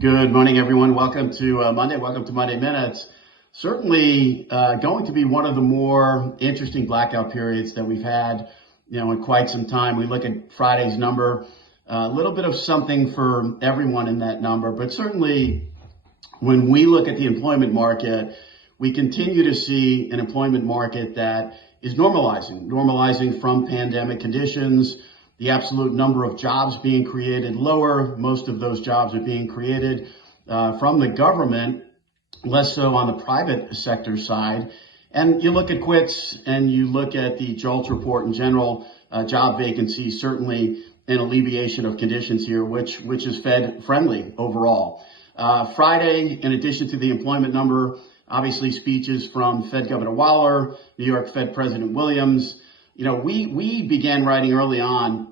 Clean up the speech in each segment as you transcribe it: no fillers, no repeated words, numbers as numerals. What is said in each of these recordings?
Good morning, everyone. Welcome to Monday. Welcome to Monday Minutes. Certainly going to be one of the more interesting blackout periods that we've had, in quite some time. We look at Friday's number, a little bit of something for everyone in that number, but certainly when we look at the employment market, we continue to see an employment market that is normalizing from pandemic conditions. The absolute number of jobs being created lower. Most of those jobs are being created from the government, less so on the private sector side. And you look at quits and you look at the JOLTS report in general, job vacancies, certainly an alleviation of conditions here, which is Fed friendly overall. Friday, in addition to the employment number, obviously speeches from Fed Governor Waller, New York Fed President Williams. We began writing early on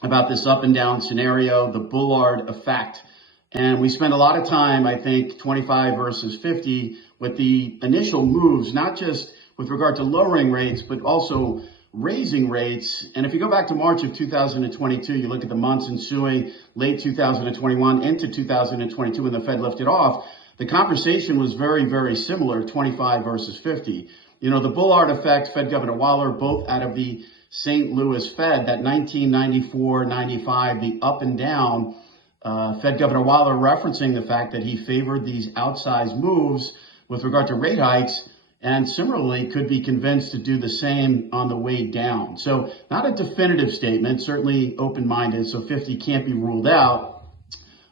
about this up and down scenario, the Bullard effect. And we spent a lot of time, I think, 25 versus 50 with the initial moves, not just with regard to lowering rates, but also raising rates. And if you go back to March of 2022, you look at the months ensuing late 2021 into 2022 when the Fed lifted off, the conversation was very, very similar, 25 versus 50. The Bullard effect, Fed Governor Waller, both out of the St. Louis Fed, that 1994-95, the up and down, Fed Governor Waller referencing the fact that he favored these outsized moves with regard to rate hikes and similarly could be convinced to do the same on the way down. So not a definitive statement, certainly open-minded, so 50 can't be ruled out.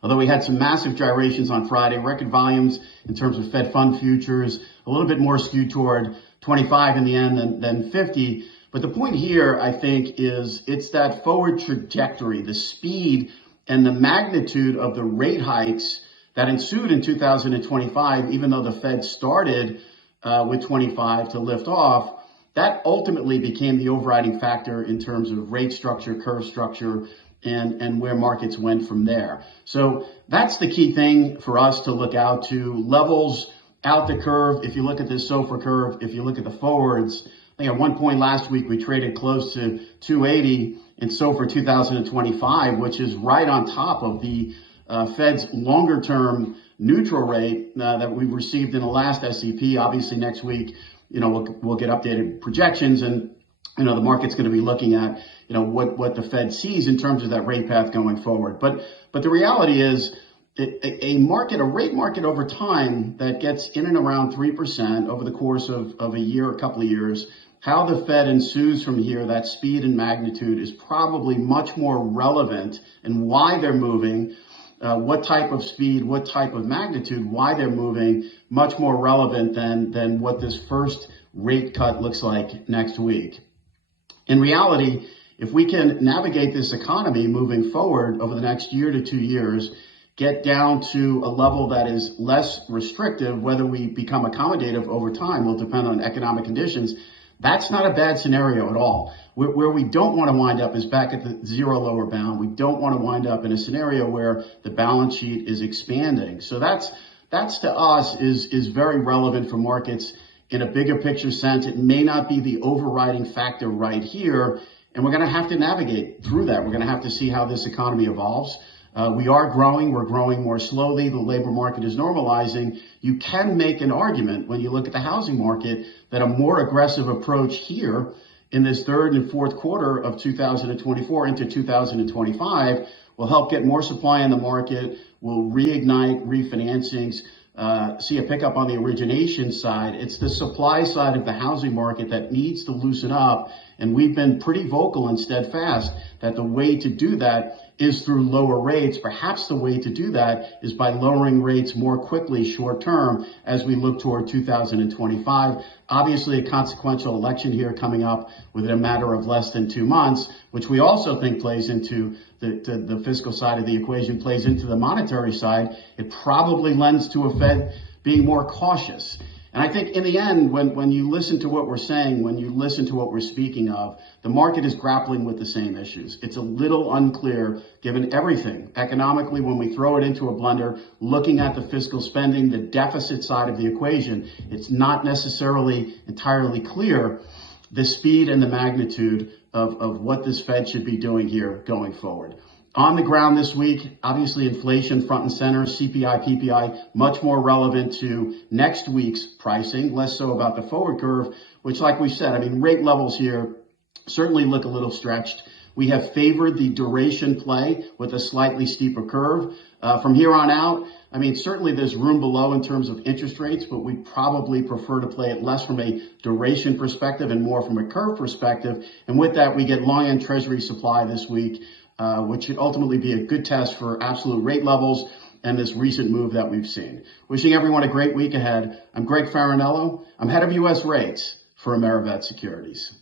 Although we had some massive gyrations on Friday, record volumes in terms of Fed fund futures, a little bit more skewed toward 25 in the end than 50. But the point here, I think, is it's that forward trajectory, the speed and the magnitude of the rate hikes that ensued in 2025, even though the Fed started with 25 to lift off, that ultimately became the overriding factor in terms of rate structure, curve structure, and where markets went from there. So that's the key thing for us to look out to. Levels out the curve. If you look at this SOFR curve, if you look at the forwards, I think at one point last week we traded close to 280 in SOFR 2025, which is right on top of the Fed's longer term neutral rate that we received in the last SEP. Obviously next week, we'll get updated projections, and the market's going to be looking at what the Fed sees in terms of that rate path going forward. But the reality is a rate market over time that gets in and around 3% over the course of a year, a couple of years, how the Fed ensues from here, that speed and magnitude is probably much more relevant, and why they're moving, what type of speed, what type of magnitude, why they're moving, much more relevant than what this first rate cut looks like next week. In reality, if we can navigate this economy moving forward over the next year to 2 years, get down to a level that is less restrictive, whether we become accommodative over time will depend on economic conditions. That's not a bad scenario at all. Where we don't want to wind up is back at the zero lower bound. We don't want to wind up in a scenario where the balance sheet is expanding. So that's to us is very relevant for markets in a bigger picture sense. It may not be the overriding factor right here, and we're going to have to navigate through that. We're going to have to see how this economy evolves. We are growing. We're growing more slowly. The labor market is normalizing. You can make an argument when you look at the housing market that a more aggressive approach here in this third and fourth quarter of 2024 into 2025 will help get more supply in the market, will reignite refinancings, see a pickup on the origination side. It's the supply side of the housing market that needs to loosen up. And we've been pretty vocal and steadfast that the way to do that is through lower rates. Perhaps the way to do that is by lowering rates more quickly short term as we look toward 2025. Obviously, a consequential election here coming up within a matter of less than 2 months, which we also think plays into the fiscal side of the equation, plays into the monetary side. It probably lends to a Fed being more cautious. And I think in the end, when you listen to what we're saying, when you listen to what we're speaking of, the market is grappling with the same issues. It's a little unclear, given everything economically, when we throw it into a blender, looking at the fiscal spending, the deficit side of the equation, it's not necessarily entirely clear the speed and the magnitude of what this Fed should be doing here going forward. On the ground this week, obviously inflation front and center, CPI, PPI, much more relevant to next week's pricing, less so about the forward curve, which like we said, I mean, rate levels here certainly look a little stretched. We have favored the duration play with a slightly steeper curve. From here on out, I mean, certainly there's room below in terms of interest rates, but we probably prefer to play it less from a duration perspective and more from a curve perspective. And with that, we get long end Treasury supply this week, which should ultimately be a good test for absolute rate levels and this recent move that we've seen. Wishing everyone a great week ahead. I'm Greg Faranello. I'm head of US rates for AmeriVet Securities.